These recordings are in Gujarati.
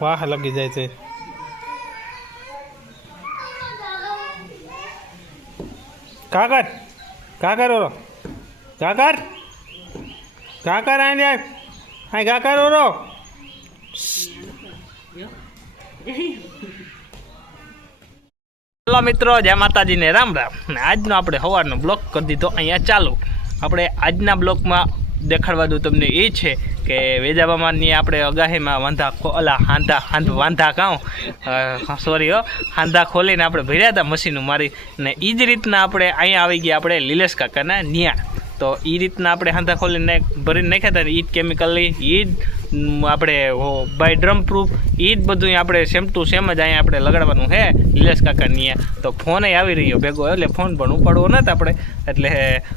વાહ લગી જાય છે કાકર કાકર ઓરો કાકર કાકર આઈ જાય હા કાકર ઓરો હેલો મિત્રો, જય માતાજીને રામ રામ. આજનો આપણે સવારનો બ્લોગ કરી દીધો અહીંયા ચાલુ. આપણે આજના બ્લોગમાં દેખાડવા દઉં તમને એ છે કે વેજાબામાની આપણે અગાહીમાં હાંધા ખોલીને આપણે ભર્યા હતા મશીનું મારી ને એ જ રીતના આપણે અહીંયા આવી ગયા આપણે લીલેશ કાકાના ન્યા. તો એ રીતના આપણે હાંધા ખોલીને ભરીને નાખ્યા હતા. ઈદ કેમિકલની ઈદ આપણે બાય ડ્રમ પ્રૂફ એ જ બધું આપણે સેમ ટુ સેમ જ અહીંયા આપણે લગાડવાનું છે લીલેશ કાકાની. તો ફોન આવી રહ્યો ભેગો, એટલે ફોન પણ ઉપાડવો નથી આપણે. એટલે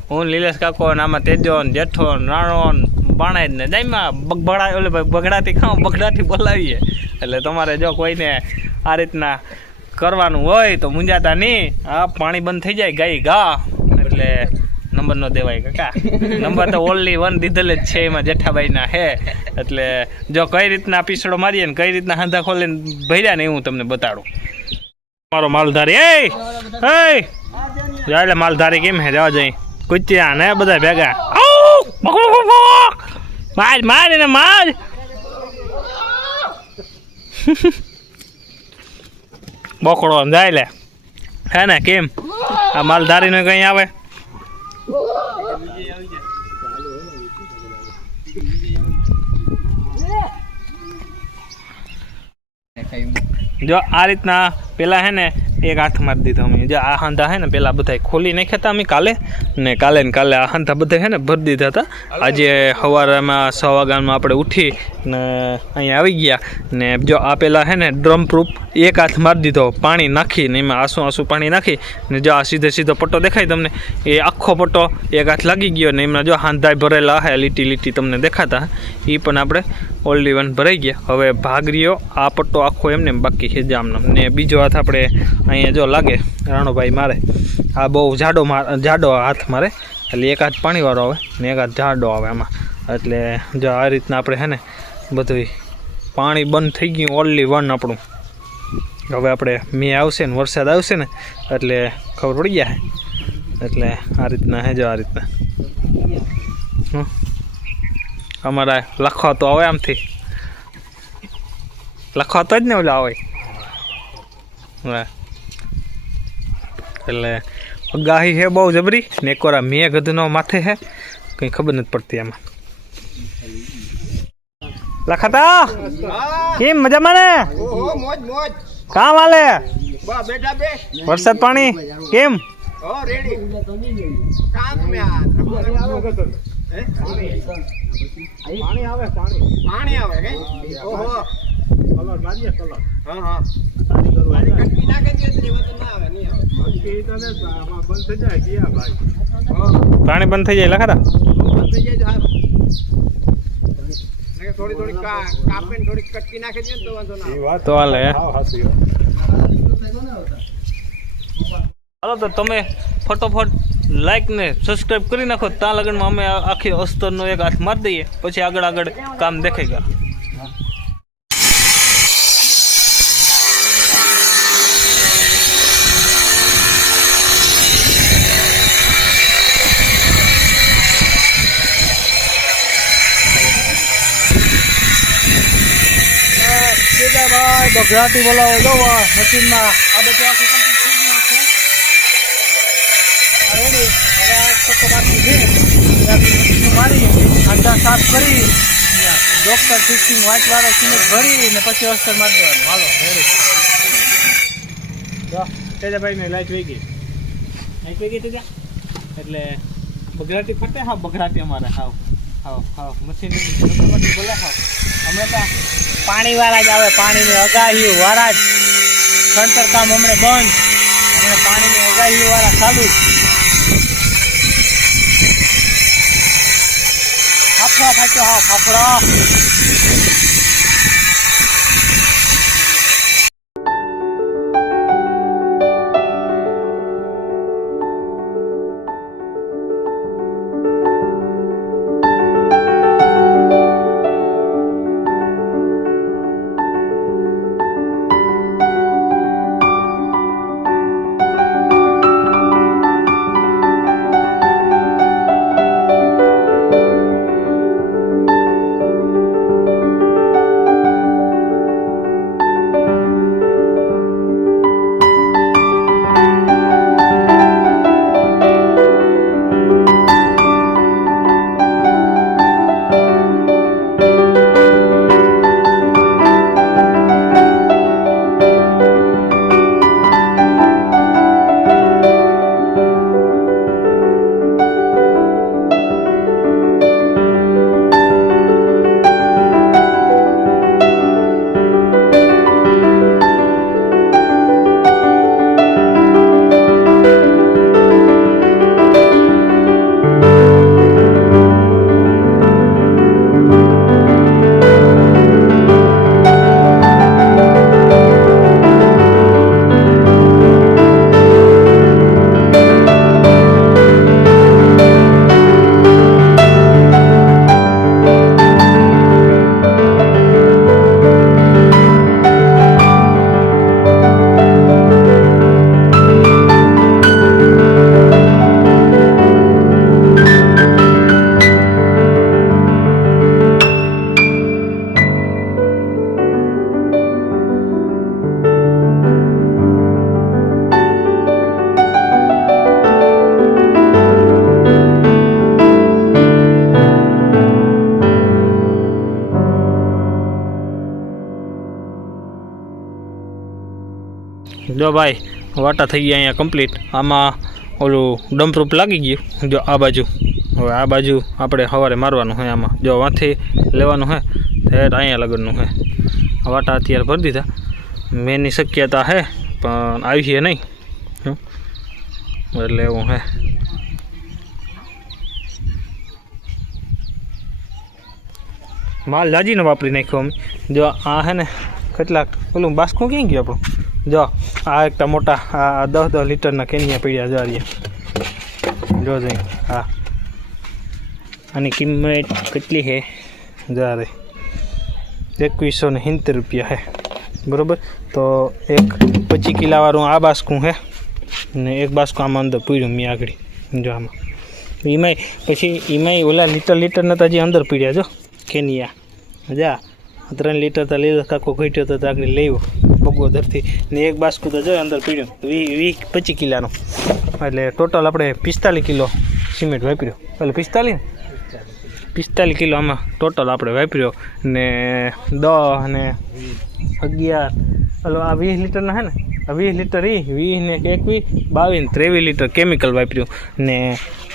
હું લીલેશ કાકો ને આમાં તેજો ને જેઠો રાણો બાણાય ને જાયમાં બગડાથી ખાઉં બગડાથી બોલાવીએ. એટલે તમારે જો કોઈને આ રીતના કરવાનું હોય તો મૂંઝાતા નહીં. હા, પાણી બંધ થઈ જાય ગાય ગા એટલે નંબર નો દેવાય કાકા. નંબર તો ઓનલી 1 દીધેલ જ છે એમાં જેઠાભાઈના હે. એટલે જો કઈ રીતના પીસડો મારીએ ને કઈ રીતના હાંધા ખોલીને ભર્યા ને એ હું તમને બતાડું. મારો માલધારી એટલે માલધારી કેમ હે જવા જઈ કુચ્યા ને બધા ભેગા માર માર એને માર. બકડો જાય લે હે ને કેમ આ માલધારી ને કઈ આવે. જો આ રીતના પેલા હે ને એક હાથ મારી દીધો અમે. જો આ હાંધા હે ને પેલા બધા ખોલી નાખ્યા હતા અમે કાલે ને કાલે આ હાંધા બધા હે ને ભરી દીધા હતા. આજે સવારમાં 6 વાગ્યામાં આપણે ઉઠી ને અહીંયા આવી ગયા ને જો આ પેલા હે ને ડ્રમ પ્રૂફ એક હાથ મારી દીધો પાણી નાખીને એમાં આસુ પાણી નાખી ને જો આ સીધો પટ્ટો દેખાય તમને એ આખો પટ્ટો એક હાથ લાગી ગયો ને એમાં જો હાંધા ભરેલા હે લીટી તમને દેખાતા એ પણ આપણે ઓનલી 1 ભરાઈ ગયા. હવે ભાગરીઓ આ પટ્ટો આખો એમને બાકી છે જામનો ને બીજો હાથ આપણે અહીંયા જો લાગે રાણોભાઈ મારે આ બહુ જાડો હાથ મારે. એટલે એક હાથ પાણીવાળો આવે ને એક હાથ જાડો આવે આમાં. એટલે જો આ રીતના આપણે હે ને બધું પાણી બંધ થઈ ગયું ઓનલી 1 આપણું. હવે આપણે આવશે ને વરસાદ આવશે ને એટલે ખબર પડી ગયા. એટલે આ રીતના હે જો આ રીતના અમારા લખવા તો આવે આમથી લખવા તો જ ને ઓલા આવે. એટલે ગાહી હે બહુ જબરી ને એક વાર મેં ગધનો માથે હે કંઈ ખબર નથી પડતી આમાં. લખાતા કેમ મજામાં ને કામ હાલે વરસાદ પાણી કેમ પાણી આવે ઓહો કલર લાગીએ કલર હા હા કટકી નાખે છે એટલે બધું ના આવે નહીં આવે કટકી તો ને બંધ થઈ જાય ગયા ભાઈ પાણી બંધ થઈ જાય લખાતા બંધ થઈ જાય સારું ને થોડી કાપે ને થોડી કટકી નાખે છે તો વાંધો ના આવે તો હાલે હાલો. તો તમે ફટોફટ લાઈક ને સબસ્ક્રાઈબ કરી નાખો. ત્યાં લગનમાં અમે આખી અસ્તરનો એક હાથ મારી દઈએ પછી આગળ કામ દેખાય. ભાઈ બગડાટી બોલાવો જો મશીનમાં આ બધું આખું કમ્પ્લીટ થઈ ગયું છે રેડી. હવે આ પટ્ટો બાકી છે મશીન મારી આટા સાફ કરી ડોક્ટર ફિક્સિંગ વાંચવાળો સિમેન્ટ ભરી ને પછી અસ્તર મારી દેવાનું. હાલો રેડી. જો તેજાભાઈ ને લાઈટ વહી ગઈ તેજા એટલે બગડાટી ફટે. હા બગડાટી અમારે હાવ મશીન બોલે હાવ હમણાં તો પાણીવાળા જ આવે. પાણીની અગાહી વાળા જ ખંતર કામ હમણાં બંધ. હમણાં પાણીની અગાહી વાળા ચાલુ. ફાફડા ફાટ્યો હા ફાફડા. જો ભાઈ વાટા થઈ ગયા અહીંયા કમ્પ્લીટ. આમાં ઓલું ડમ્પરૂપ લાગી ગયું. જો આ બાજુ, હવે આ બાજુ આપણે સવારે મારવાનું હોય. આમાં જો વાંથી લેવાનું હોય તો અહીંયા લગનનું હોય. વાટા અત્યારે ભરી દીધા. મેની શક્યતા છે પણ આવી છે નહીં, એટલે એવું હે. માલ જાજીને વાપરી નાખ્યો અમે. જો આ હે ને કેટલાક પેલું બાસ્કું ક્યાં ગયું આપણું. જો આ એકટા મોટા આ 10 લીટરના કેનિયા પીડ્યા જારીએ. જો જઈ હા, આની કિંમત કેટલી છે જારે 2170 રૂપિયા છે, બરાબર. તો એક 25 કિલાવાળું આ બાસ્કું છે ને એક બાસ્કું આમાં અંદર પીડ્યું મેં આગળ. જો આમાં એમાંય પછી એમાંય ઓલા લીટરના તો હજી અંદર પીડ્યા. જો કેનિયા જા 3 લીટર તો લીધો, કાકો ઘટ્યો તો આગળ લેવો બગોદરથી ને એક બાસ્કું તો જો અંદર પીડ્યું 25 કિલાનું. એટલે ટોટલ આપણે 45 કિલો સિમેન્ટ વાપર્યો. એટલે 45 કિલો આમાં ટોટલ આપણે વાપર્યો ને 10 ને 11 એટલે આ 20 લીટરના છે ને, આ 20 લીટર 20 ને 21 22 23 લીટર કેમિકલ વાપર્યું ને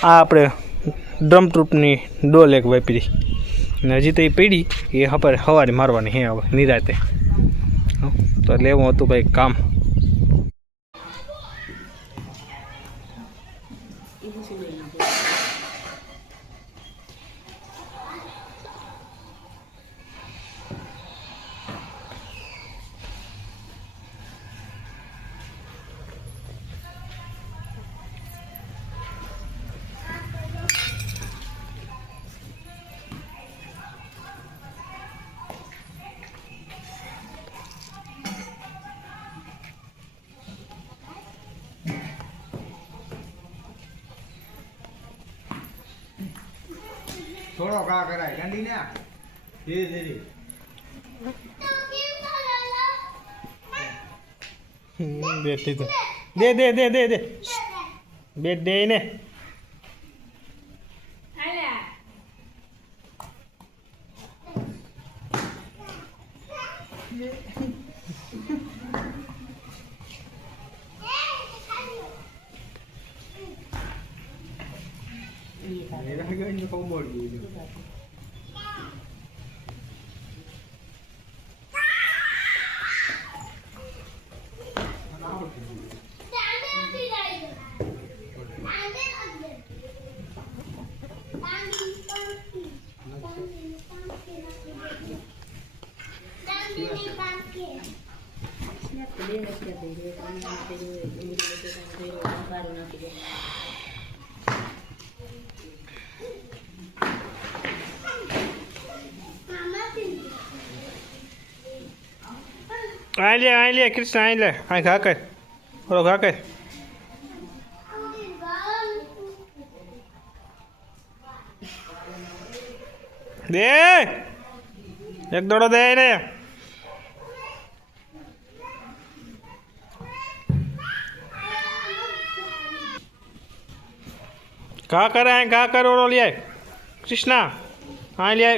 આ આપણે ડ્રમ ટ્રૂપની ડોલ એક વાપરી ને હજી તો એ પીડી એ સવારે મારવાની હે હવે નિરાતે. તો એટલે એવું હતું ભાઈ કામ. થોડો કા કરાય ગાંડી ને ધીરે ધીરે બેઠી તો દે દે દે દે દે બેટ દે ને. આ લે કૃષ્ણ આ લે આ ઘા કર ઓલો ઘા કર દે એક દોડો દે ને. ઘા કરે આ ઘા કર ઓલો લે કૃષ્ણ આ લે.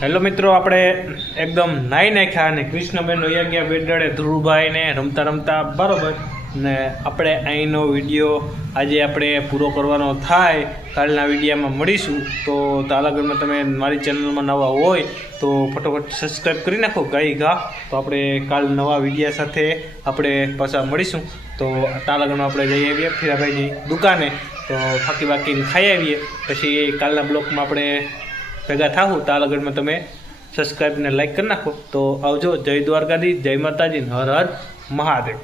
હેલો મિત્રો, આપણે એકદમ નાહી નાખ્યા અને કૃષ્ણબેન અહીંયા ગયા બેડડે ધ્રુવભાઈને રમતા રમતા બરાબર. ને આપણે અહીંનો વિડીયો આજે આપણે પૂરો કરવાનો થાય. કાલના વિડીયોમાં મળીશું. તો તાલાગઢમાં તમે મારી ચેનલમાં નવા હોય તો ફટોફટ સબસ્ક્રાઈબ કરી નાખો ગાઈ ઘા. તો આપણે કાલ નવા વિડીયો સાથે આપણે પાછા મળીશું. તો તાલાગઢમાં આપણે જઈ આવીએ ફીરાભાઈની દુકાને, તો ફાકી બાકીને ખાઈ આવીએ. પછી કાલના બ્લોગમાં આપણે ભેગા થાવું. તાલાગઢમાં તમે સબસ્ક્રાઈબ ને લાઈક કરી નાખો. તો આવજો. જય દ્વારકાધીશ, જય માતાજી, હર હર મહાદેવ.